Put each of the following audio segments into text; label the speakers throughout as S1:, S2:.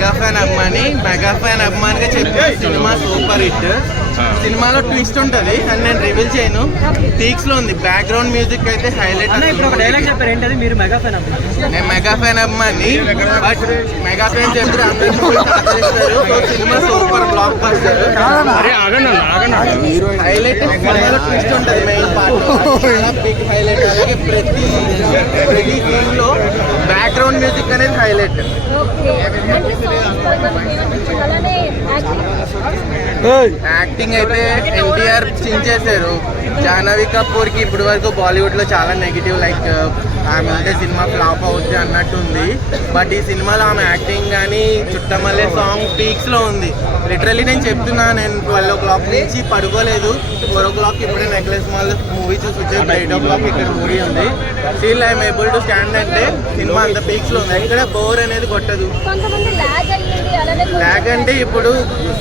S1: Mega fan అభిమాని mega fan అభిమానిగా చెప్పిన సినిమా సూపర్ హిట్ సినిమాలో ట్విస్ట్ ఉంటది అని నేను రివీల్ చేయను. పీక్స్లో ఉంది బ్యాక్గ్రౌండ్ మ్యూజిక్ అయితే హైలైట్
S2: మీరు మెగా ఫ్యాన్
S1: నేను మెగా ఫ్యాన్ అభిమాని బట్ మెగా ఫ్యాన్ చెప్తే అందరూ cinema super blockbuster highlight సినిమాలో ట్విస్ట్ ఉంటది మెయిన్ పార్ట్ బిగ్ హైలైట్ అలాగే ప్రతి ప్రతి బ్యాక్గ్రౌండ్ మ్యూజిక్ అనేది హైలైట్
S3: యాక్టింగ్
S1: అయితే ఎన్టీఆర్ చించేశారు. జాహ్నవి కపూర్కి ఇప్పటి వరకు బాలీవుడ్లో చాలా నెగిటివ్ లైక్ ఆమె అంటే సినిమా ఫ్లాప్ అవుద్ది అన్నట్టు ఉంది బట్ ఈ సినిమాలో ఆమె యాక్టింగ్ కానీ చుట్టమల్లే సాంగ్ పీక్స్లో ఉంది. లిటరల్లీ నేను చెప్తున్నా నేను ట్వెల్వ్ ఓ క్లాక్ నుంచి పడుకోలేదు. ఫోర్ ఓ క్లాక్ ఇప్పుడే నెక్లెస్ మాల్ మూవీ చూసి వచ్చే ఎయిట్ ఓ క్లాక్ ఇక్కడ మూవీ ఉంది. Still I'm able to stand అంటే సినిమా అంత పీక్స్లో ఉంది. ఎక్కడ బోర్ అనేది కొట్టదు.
S3: లాగ్
S1: అంటే ఇప్పుడు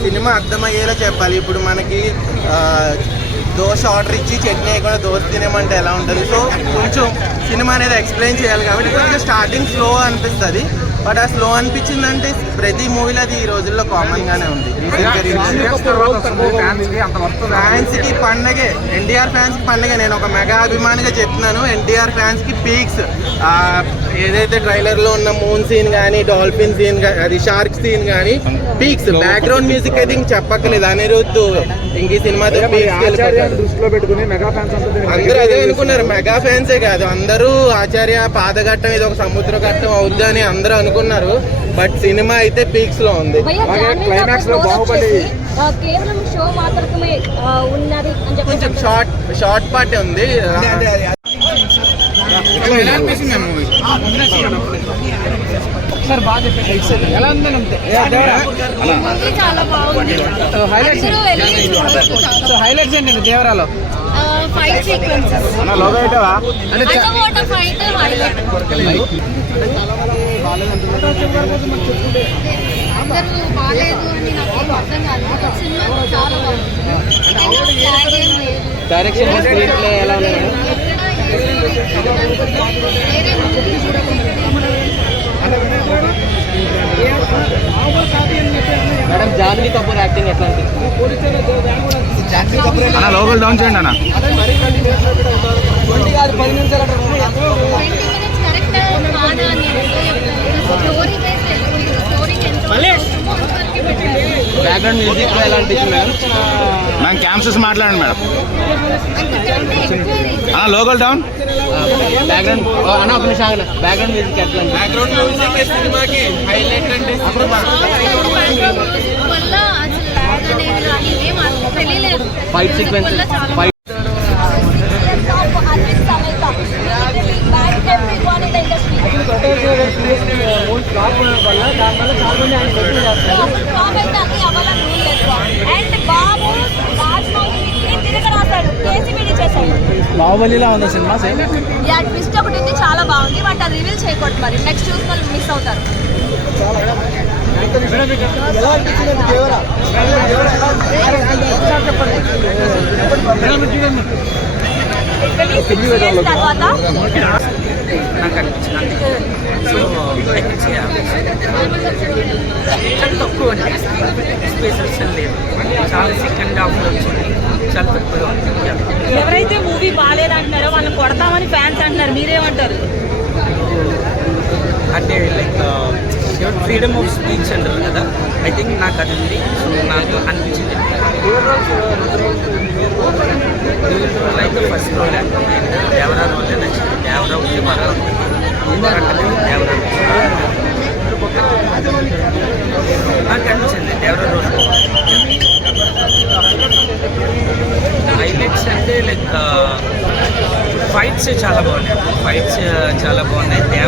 S1: సినిమా అర్థమయ్యేలా చెప్పాలి. ఇప్పుడు మనకి ఆ, దోశ ఆర్డర్ ఇచ్చి చట్నీ వేయకుండా దోశ తినేమంటే ఎలా ఉంటుంది? సో కొంచెం సినిమా అనేది ఎక్స్ప్లెయిన్ చేయాలి కాబట్టి కొంచెం స్టార్టింగ్ స్లో అనిపిస్తుంది. బట్ ఆ స్లో అనిపించిందంటే ప్రతి మూవీలో అది ఈ రోజుల్లో కామన్ గానే ఉంది. ఫ్యాన్స్కి పండగే. ఎన్టీఆర్ ఫ్యాన్స్కి పండగే. నేను ఒక మెగా అభిమానిగా చెప్తున్నాను. ఎన్టీఆర్ ఫ్యాన్స్కి పీక్స్ ఏదైతే ట్రైలర్లో ఉన్న మూన్ సీన్ కానీ డాల్ఫిన్ సీన్ అది షార్క్ సీన్ కానీ పీక్స్ బ్యాక్గ్రౌండ్ మ్యూజిక్ అయితే ఇంక చెప్పక్కర్లేదు. అనిరుద్ధ్ ఇంక ఈ సినిమాతో పీక్స్
S4: దృష్టిలో పెట్టుకుని మెగా ఫ్యాన్స్
S1: అందరూ అదే అనుకున్నారు. మెగా ఫ్యాన్సే కాదు. అందరూ ఆచార్య పాదఘట్టం ఇది ఒక సముద్ర ఘట్టం అవుద్ది అని అందరూ అనుకున్నారు. బట్ సినిమా అయితే పీక్స్లో ఉంది.
S4: కపూర్లో
S3: పోస్ట్
S4: బాహుబలి-
S3: వచ్చేసి, ఆ, కేవలం షో మాత్రమే ఆ, ఉన్నది అని చెప్పి
S1: కొంచెం షార్ట్ షార్ట్ పార్ట్ ఉంది.
S3: చాలా బాగుంది. అందరూ వెళ్ళి చూడొచ్చు.
S2: సో హైలైట్స్ ఏంటండి దేవరాలో?
S3: అందరూ బాగాలేదు అని నాకు అర్థం కాదు సినిమా చాలా బాగుంది.
S2: డైరెక్షన్ స్క్రీన్ ప్లే ఎలా ఉంది
S3: ఎక్కడ ఏది వేరే movie
S2: madam Janhvi Kapoor acting ఎట్లా అనిపిస్తుంది?
S4: అన్న లోగోలు డౌన్ చేయండి అన్న.
S3: ట్వంటీ కాదా
S2: బ్యాక్గ్రౌండ్ మ్యూజిక్ ఎలా అనిపించింది మేడం?
S4: మ్యామ్ క్యాంప్స్ చూసి మాట్లాడండి మేడం. లోగోలు డౌన్
S2: బ్యాక్గ్రౌండ్ అన్న ఒక నిమిషం బ్యాక్గ్రౌండ్ మ్యూజిక్ ఎట్లా
S1: బ్యాక్గ్రౌండ్ మ్యూజిక్ సినిమాకి హైలైట్ అంటే సినిమా.
S3: బ్యాక్గ్రౌండ్ మ్యూజిక్ వల్ల అసలు ల్యాగ్ అనేది కానీ ఏం అర్థం తెలియలేదు
S2: ఫైట్ సీక్వెన్స్
S3: వల్ల చాలా
S2: ఫైట్
S3: అండ్ బాబు రాజమౌళి తిరగ రాశాడు కేసీబీడీ చేశాడు
S2: బాహుబలిలా ఉంది సినిమా సేమ్.
S3: యా ట్విస్ట్ ఒకటి ఉంది చాలా బాగుంది బట్ అది రివీల్ చేయకూడదు మరి. నెక్స్ట్ చూసిన వాళ్ళు మిస్ అవుతారు. తర్వాత
S5: తక్కువ అండి స్పేస్ అసలు లేదు చాలా సెకండ్ హాఫ్లో వచ్చింది.
S6: ఎవరైతే మూవీ బాగాలేదంటున్నారో వాళ్ళని కొడతామని ఫ్యాన్స్ అంటున్నారు. మీరేమంటారు?
S5: అంటే లైక్ ఫ్రీడమ్ ఆఫ్ స్పీచ్ అంటారు కదా. ఐ థింక్ నాకు అది ఉంది. సో నాకు అనిపించింది. Like first role Devara role నచ్చింది. దేవరా ఉంది మరో దేవరా నాకు అనిపించింది దేవరా రోల్ హైలైట్స్ అంటే లైక్ ఫైట్స్ చాలా బాగున్నాయి ఫైట్స్ చాలా బాగున్నాయి దేవ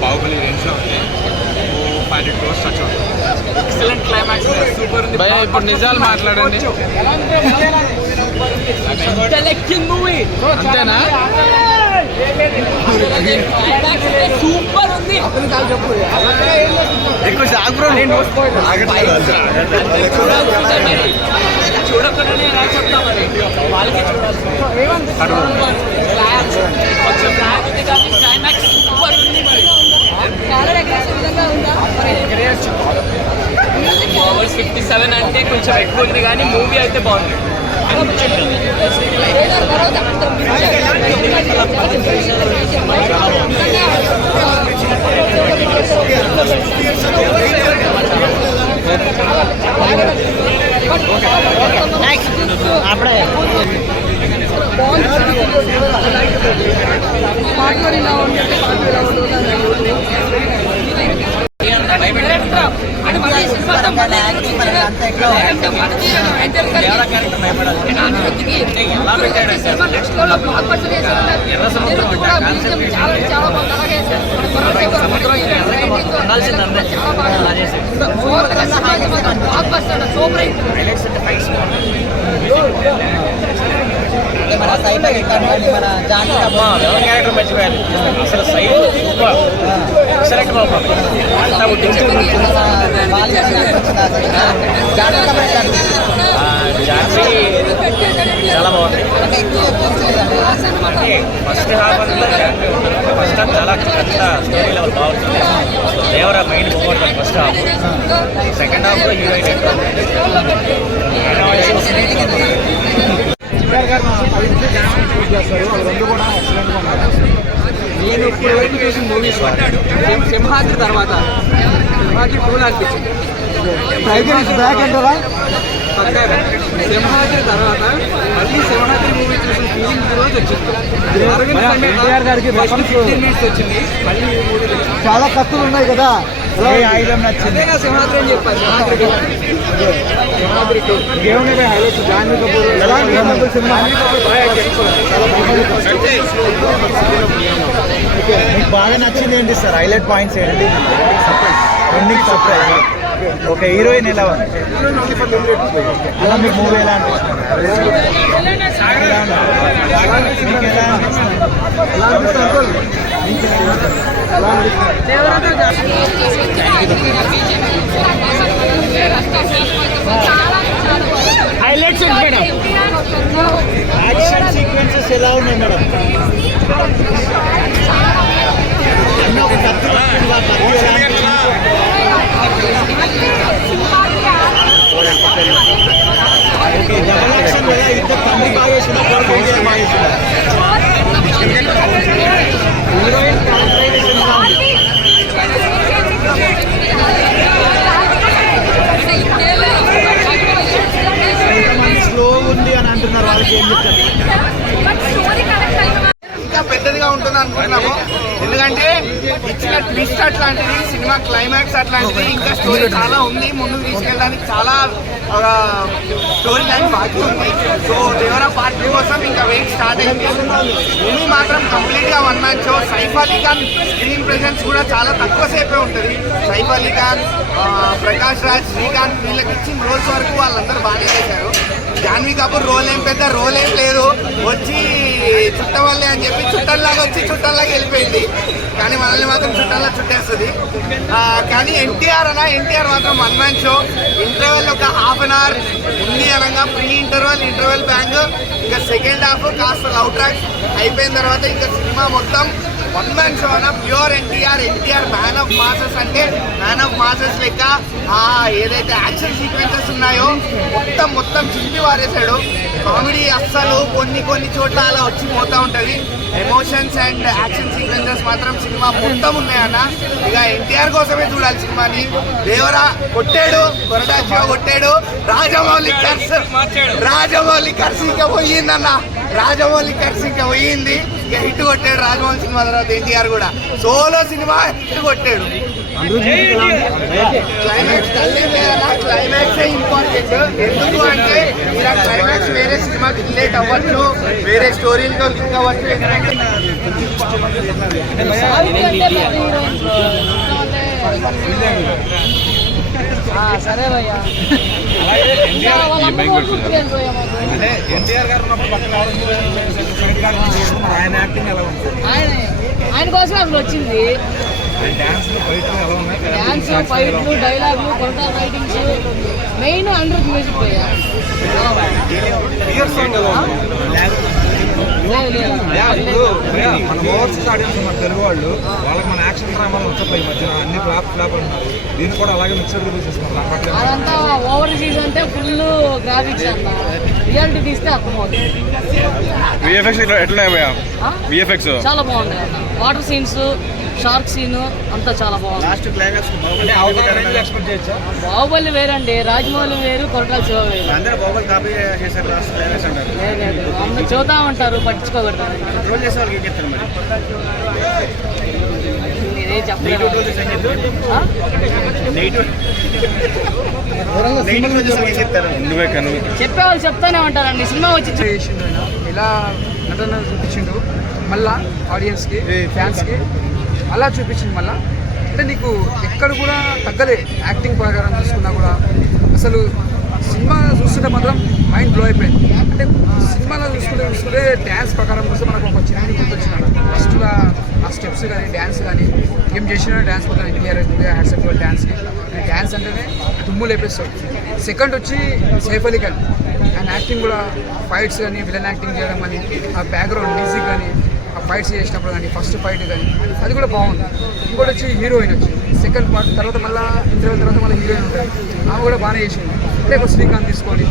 S7: బాహుబలి రెండు ఉంది ఫైవ్ హండ్రెడ్ క్రోర్స్ టచ్ అవుతుంది ఎక్సలెంట్ క్లైమాక్స్ సూపర్ ఉంది.
S2: భయ ఇప్పుడు నిజాలు మాట్లాడండి. అంతేనా?
S3: సూపర్ ఉంది చూడకుండానే ఎలా చెప్తామని వాళ్ళకి కొంచెం బ్లాక్ ఉంది కానీ క్లైమాక్స్ సూపర్ ఉంది మరి అవర్స్ ఫిఫ్టీ సెవెన్ అంటే కొంచెం ఎక్కువ ఉంది కానీ మూవీ అయితే బాగుంది.
S8: మర్చిపోయాను అసలు సైడ్ సూపర్ ఎక్సలెంట్ బాబు అంతా ఝాన్సీ చాలా బాగుంది అంటే ఫస్ట్ హాఫ్ అంతా ఫస్ట్ హాఫ్ చాలా పెద్ద స్టోరీ లెవెల్ బాగుంటుంది దేవరా మైండ్ బాగుంటుంది ఫస్ట్ హాఫ్ సెకండ్ హాఫ్లో హీరోయిన్ ఎక్కువ
S7: నేను ఇప్పుడు వరకు చూసిన మూవీస్ సింహాద్రి తర్వాత సింహాద్రి టూ అనిపించింది పక్కాగా. సింహాద్రి తర్వాత మళ్ళీ సింహాద్రి మూవీ చూసిన ఫీలింగ్ రోజు వచ్చింది. అరవింద్ సమేత
S4: గారికి
S7: నెక్స్ట్ 15 minutes వచ్చింది మళ్ళీ
S4: చాలా కత్తులు ఉన్నాయి కదా.
S7: సింహాద్రి అని చెప్పారు సింహాద్రి two. సింహాద్రి టూ
S4: ఏమున్నాయి హైలైట్స్ జాన్వీ కపూర్ ఎలా అనిపించింది సినిమా ఓకే మీకు బాగా నచ్చింది ఏంటి సార్ హైలైట్ పాయింట్స్ ఏంటి ట్రెండింగ్ సర్ప్రైజ్ ఓకే హీరోయిన్ ఎలా ఉంది అలా మీకు మూవీ ఎలా అనిపిస్తుంది ఎలా ఉంది? మీకు ఎలా అనిపిస్తుంది?
S9: Highlights madam?
S4: యాక్షన్ సీక్వెన్సెస్ ఎలా ఉన్నాయి మేడం? అన్న ఒక కత్తి పట్టుకుంది, ఆ కత్తి ఎలా అనిపించింది? ఓకే డబల్ యాక్షన్ కదా ఇద్దరు తండ్రి బాగా వేసిన కొడుకు బాగా వేసిన హీరోయిన్ క్యారెక్టరైజేషన్ ఎలా ఉంది కొంతమంది స్లో ఉంది అని అంటున్నారు వాళ్ళకి ఏం చెప్తారు
S10: ఇంకా పెద్దదిగా ఉంటుంది అనుకుంటున్నాము. ఎందుకంటే ఇచ్చిన ట్విస్ట్ అట్లాంటిది సినిమా క్లైమాక్స్ అట్లాంటిది ఇంకా స్టోరీ చాలా ఉంది. ముందుకు తీసుకెళ్ళడానికి చాలా స్టోరీ లైన్ బాకీ ఉంది. సో దేవరా పార్ట్ కోసం ఇంకా వెయిట్ స్టార్ట్ అయింది. మూవీ మాత్రం కంప్లీట్గా one match Saif Ali Khan screen కూడా చాలా తక్కువ సేపే ఉంటుంది. సైఫ్ అలీ ఖాన్ ప్రకాష్ రాజ్ శ్రీకాంత్ వీళ్ళకి ఇచ్చిన రోల్స్ వరకు వాళ్ళందరూ బాగానే చేశారు. జాన్వీ కపూర్ రోల్ ఏం పెద్ద రోల్ ఏం లేదు. వచ్చి చుట్టవల్లే అని చెప్పి చుట్టల్లాగా వచ్చి చుట్టల్లాగా వెళ్ళిపోయింది. కానీ మనల్ని మాత్రం చుట్టాల్లో చుట్టేస్తుంది. కానీ ఎన్టీఆర్ అన్న ఎన్టీఆర్ మాత్రం వన్ మ్యాన్ షో ఇంటర్వెల్ ఒక హాఫ్ అన్ అవర్ ఉంది అనగా ప్రీ ఇంటర్వెల్ ఇంటర్వెల్ బ్యాంక్ ఇంకా సెకండ్ హాఫ్ కాస్త లవ్ ట్రాక్ అయిపోయిన తర్వాత ఇంకా సినిమా మొత్తం వన్ మ్యాన్ షో అన్న pure NTR NTR man of masses అంటే మ్యాన్ ఆఫ్ మాసెస్ లెక్క ఆ ఏదైతే యాక్షన్ సీక్వెన్సెస్ ఉన్నాయో మొత్తం మొత్తం చింపి వారేశాడు. కామెడీ అస్సలు కొన్ని కొన్ని చోట్ల అలా వచ్చి పోతా ఉంటది. ఎమోషన్స్ అండ్ యాక్షన్ సీక్వెన్సెస్ మాత్రం సినిమా మొత్తం ఉన్నాయన్న. ఇక ఎన్టీఆర్ కోసమే చూడాలి సినిమాని. దేవరా కొట్టాడు కొరడా శివ కొట్టాడు. రాజమౌళి కర్స్ రాజమౌళి కర్స్ ఇంకా పోయిందన్న. రాజమౌళి కర్స్ ఇంకా పోయింది. ఇక హిట్ కొట్టాడు రాజమౌళి సినిమా తర్వాత ఎన్టీఆర్ కూడా. సోలో సినిమా హిట్ కొట్టాడు. క్లైమాక్స్ తల్లి క్లైమాక్స్ ఇంపార్టెంట్ ఎందుకు అంటే ఇలా క్లైమాక్స్ వేరే సినిమాకి రిలేట్ అవ్వచ్చు. వేరే స్టోరీలతో లింక్ అవ్వచ్చు ఎందుకంటే
S9: సరే భయ్యా
S11: అంటే ఎన్టీఆర్ గారు ఉన్నప్పుడు పక్కన ఎవరు
S2: గారి నుంచి మరి ఆయన యాక్టింగ్ ఎలా ఉంది?
S9: ఆయన ఆయన కోసం అసలు వచ్చింది
S2: డ్యాన్స్
S9: ఫైట్లు డైలాగులు కొరట రైటింగ్స్ మెయిన్ అందరికి మ్యూజిక్ పోయా
S2: మన ఓవర్సీస్ ఆడియన్స్ మన తెలుగు వాళ్ళు వాళ్ళకి మన యాక్షన్ డ్రామాలు వచ్చాయి ఈ మధ్యన. అన్ని ఫ్లాప్ ఫ్లాప్ అంటున్నారు. దీన్ని కూడా అలాగే మిక్సర్ రిలీజ్ చేస్తున్నారు?
S9: అదంతా ఓవర్ సీజన్ అంటే ఫుల్ గ్రాఫిక్స్ అంత. రియాలిటీ తీస్తే అర్థమవుతుంది.
S7: విఎఫ్ఎక్స్ ఎట్లా
S9: ఆ?
S7: విఎఫ్ఎక్స్
S9: చాలా బాగుంది వాటర్ సీన్స్ షార్క్ సీన్ అంతా చాలా బాగుంది. బాహుబలి వేరండి రాజమౌళి వేరు కొరటాల శివ వేరు.
S4: అందరూ బాబులు కాపీ చేశారు లాస్ట్ క్లైమాక్స్ అంటారు.
S9: లేదు, లేదు. అందరూ చూద్దాం అంటారు
S7: కను.
S9: చెప్పేవాళ్ళు చెప్తానే ఉంటారండి సినిమా వచ్చి
S2: ఇలా నటన చూపించిండు? మళ్ళా ఆడియన్స్కి ఫ్యాన్స్కి అలా చూపించింది మళ్ళీ. అంటే నీకు ఎక్కడ కూడా తగ్గలే యాక్టింగ్ ప్రకారం చూసుకున్నా కూడా. అసలు సినిమా చూస్తుంటే మాత్రం మైండ్ బ్లో అయిపోయింది. అంటే సినిమాలో చూసుకుంటే చూసుకుంటే డ్యాన్స్ ప్రకారం చూస్తే మనకు ఒక చిన్న గుర్తొచ్చిన ఫస్ట్గా ఆ స్టెప్స్ కానీ డ్యాన్స్ కానీ ఏం చేసినా డ్యాన్స్ మొత్తం ఎన్టీఆర్ హ్యాట్సప్ డ్యాన్స్కి డ్యాన్స్ అంటేనే దుమ్ము లేపేస్తాడు సెకండ్ వచ్చి సైఫ్ అలీ ఖాన్ ఆయన యాక్టింగ్ కూడా ఫైట్స్ కానీ విలన్ యాక్టింగ్ చేయడం కానీ ఆ బ్యాక్గ్రౌండ్ మ్యూజిక్ కానీ ఫైట్స్ చేసినప్పుడు కానీ ఫస్ట్ ఫైట్ కానీ అది కూడా బాగుంది. ఇంకోటి వచ్చి హీరోయిన్ వచ్చి సెకండ్ పార్ట్ తర్వాత మళ్ళీ ఇంటర్వెల్ తర్వాత మళ్ళీ హీరోయిన్ ఉంటుంది ఆమె కూడా బాగానే చేసింది. అంటే ఒక శ్రీకాంత్ తీసుకొని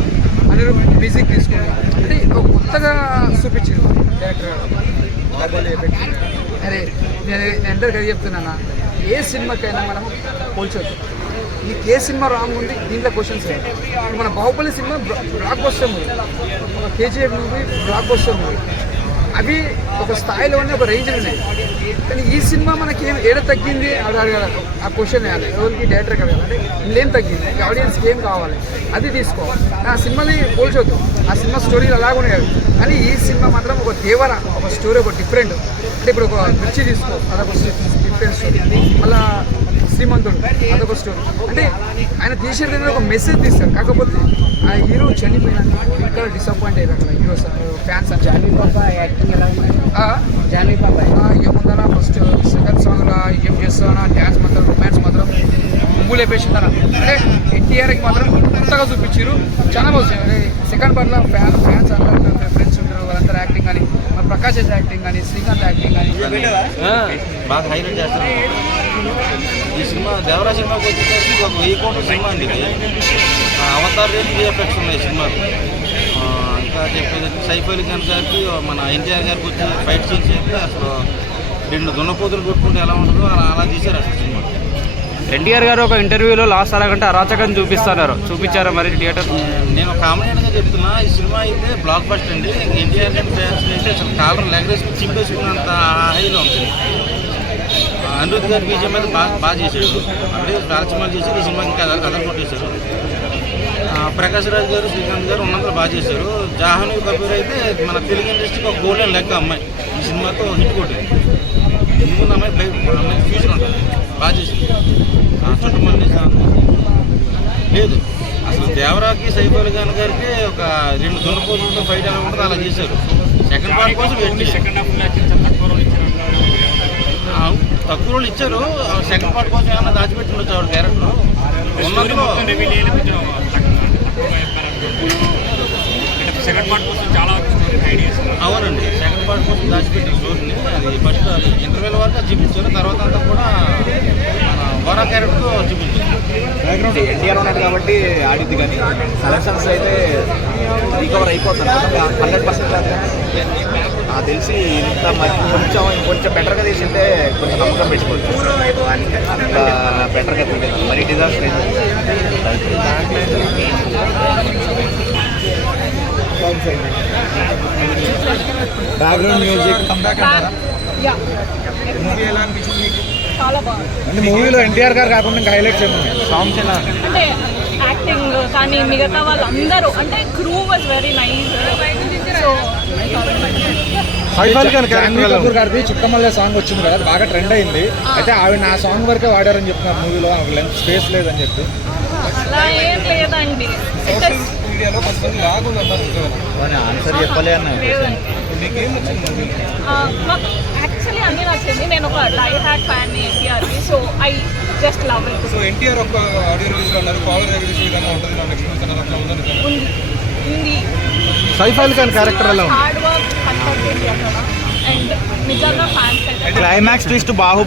S2: అనిరు మ్యూజిక్ తీసుకొని అంటే ఒక కొత్తగా చూపించింది డైరెక్టర్ అరే నేను నేను అందరికీ అది చెప్తున్నానా? ఏ సినిమాకైనా మనం పోల్చొద్దు. ఈ ఏ సినిమా రాంగ్ ఉంది దీంట్లో క్వశ్చన్స్ లేదు ఇప్పుడు మన Baahubali cinema blockbuster movie KGF movie blockbuster movie అవి ఒక స్థాయిలో ఉన్నాయి ఒక రేంజ్లో ఉన్నాయి కానీ ఈ సినిమా మనకి ఏం ఏడ తగ్గింది? అది అడగాలి ఆ క్వశ్చన్ వేయాలి. ఎవరికి డైరెక్టర్ అడగాలి ఏం తగ్గింది? ఆడియన్స్కి ఏం కావాలి? అది తీసుకోవాలి. ఆ సినిమాని పోల్చొద్దు. ఆ సినిమా స్టోరీలు అలాగే ఉన్నాయి కానీ ఈ సినిమా మాత్రం ఒక దేవర ఒక స్టోరీ ఒక డిఫరెంట్ అంటే ఇప్పుడు ఒక మిర్చి తీసుకో. అదొక డిఫరెంట్ స్టోరీ మళ్ళీ శ్రీమంతుడు అదొక స్టోరీ అంటే ఆయన తీసేది ఒక మెసేజ్ తీస్తారు కాకపోతే ఆ హీరో చనిపోయినాక ఇక్కడ డిసప్పాయింట్ అయ్యారు అక్కడ హీరో ఫ్యాన్స్ ఏముందనా ఫస్ట్ సెకండ్ సాంగ్లో ఏం చేస్తానా డ్యాన్స్ మాత్రం రొమాన్స్ మాత్రం ముగ్గు లేపేసిందన అంటే ఎన్టీఆర్కి మాత్రం కొత్తగా చూపించారు చాలా బాగుంది సెకండ్ పార్ట్లో ఫ్యాన్ ఫ్యాన్స్ అందరూ ఫ్రెండ్స్ ఉంటారు వాళ్ళందరూ యాక్టింగ్ కానీ మన ప్రకాష్ యాక్టింగ్ కానీ శ్రీకాంత్ యాక్టింగ్ కానీ
S5: బాగా హైలైట్ చేస్తారు ఈ సినిమా దేవరా సినిమాకి వచ్చేసరికి ఒక వెయ్యి కోట్ల సినిమా అండి ఇది. ఆ, అవతార్ రేంజ్ ఎఫెక్ట్స్ ఉన్నాయి సినిమాకి ఆ, ఇంకా చెప్పేది సైఫ్ అలీ ఖాన్ గారికి మన ఎన్టీఆర్ గారికి వచ్చి ఫైట్ సీన్స్ అయితే అసలు రెండు దున్నపోతులు కొట్టుకుంటే ఎలా ఉంటుందో అలా అలా తీశారు అసలు సినిమా.
S12: ఎన్టీఆర్ గారు ఒక ఇంటర్వ్యూలో లాస్ట్ అరగంట అరాచకం చూపిస్తున్నారు. చూపించారా మరి థియేటర్?
S5: నేను కామెడీగా చెప్తున్నా. ఈ సినిమా అయితే బ్లాక్ బస్టర్ అండి. ఎన్టీఆర్ గారి ఫ్యాన్స్ అయితే అసలు కాలర్ లెగరేసి చింపేసుకున్నంత హైలో ఉంటుంది అనిరుద్ధ్ గారి బీజం మీద బాగా బాగా చేశాడు. అంటే రాజమాలు చేసి ఈ సినిమాకి ఇంకా కొట్టేశారు. ప్రకాష్ రాజ్ గారు శ్రీకాంత్ గారు ఉన్నంత బాగా చేశారు. జాహ్నవి కపూర్ అయితే మన తెలుగు ఇండస్ట్రీకి ఒక గోల్డెన్ లెక్క అమ్మాయి. ఈ సినిమాతో హిట్ కొట్టింది. ముందు అమ్మాయి బై- అమ్మాయి ఫ్యూచర్ ఉంటుంది బాగా చేసింది ఆ, చుట్టుమల్లి లేదు. అసలు దేవరాకి సైఫ్ అలీ ఖాన్ గారికి ఒక రెండు దున్నపోతులతో ఫైట్ ఎలా ఉంటుందో అలా చేశారు. సెకండ్ పార్ట్ కోసం చేశారు.
S7: సెకండ్ హాఫ్ తక్కువ రోజులు ఇచ్చారు.
S5: సెకండ్ పార్ట్ కోసం ఏమన్నా దాచిపెట్టి ఉండొచ్చు ఆవిడ క్యారెక్టర్ ఉన్నందులో
S7: రివీల్ అయిన కొంచెం సెకండ్ పార్ట్ కోసం చాలా ఐడియాస్
S5: అవునండి సెకండ్ పార్ట్ కోసం దాచిపెట్టారు జోరుని అది ఫస్ట్ ఇంటర్వెల్ వరకు చూపించారు. తర్వాత అంతా కూడా మన వరా క్యారెక్టర్తో చూపించారు.
S4: బ్యాక్గ్రౌండ్ ఎన్టీఆర్ ఉన్నాడు కాబట్టి ఆడిద్ది కానీ సెలక్షన్స్ అయితే రికవర్ అయిపోతాను హండ్రెడ్ పర్సెంట్ నాకు తెలిసి ఇంత కొంచెం కొంచెం బెటర్గా తీసింటే కొంచెం నమ్మకం పెట్టుకోవచ్చు అంత బెటర్గా తీయలేదు. మరి డిజాస్టర్ అయితే బ్యాక్గ్రౌండ్ మ్యూజిక్
S9: యా
S2: మూవీ ఎలా అనిపించింది మీకు
S6: చాలా బాగుంది
S2: అంటే మూవీలో ఎన్టీఆర్ గారు కాకుండా ఇంకా హైలైట్స్ ఏమి
S4: సాంగ్స్ ఎలా?
S6: అంటే యాక్టింగ్ కానీ మిగతా వాళ్ళందరూ అంటే క్రూ వాజ్ వెరీ నైస్
S2: గారిది చుక్కమల్లె సాంగ్ వచ్చింది కదా బాగా ట్రెండ్ అయింది. అయితే ఆవిడ నా సాంగ్ వరకే వాడారని చెప్తున్నారు మూవీలో ఆవిడ లెంత్ స్పేస్ లేదని చెప్పి.
S6: అలా ఏం లేదండి.
S7: మీడియాలో కొంతమంది లాగ్
S4: ఆన్సర్ చెప్పలే అన్న
S7: మీకేం
S6: యాక్చువల్లీ అన్నీ నచ్చింది నేను ఒక డై హ్యాడ్ ఫ్యాన్ ఎన్టీఆర్కి. So I just love it.
S7: So NTR ఒక ఆడియో రిలీజ్ అన్నారు పవర్ దగ్గర విధంగా ఉంటుంది? నా ఎక్స్పీరియన్స్ అన్నారు అట్లా ఉందని?
S6: ఉంది. ఉంది.
S4: సైఫ్ అలీ ఖాన్ క్యారెక్టర్ ఎలా ఉంది?
S6: హార్డ్ వర్క్ అక్కడ అండ్ నిజంగా ఫ్యాన్స్
S4: క్లైమాక్స్ ట్విస్ట్ బాహు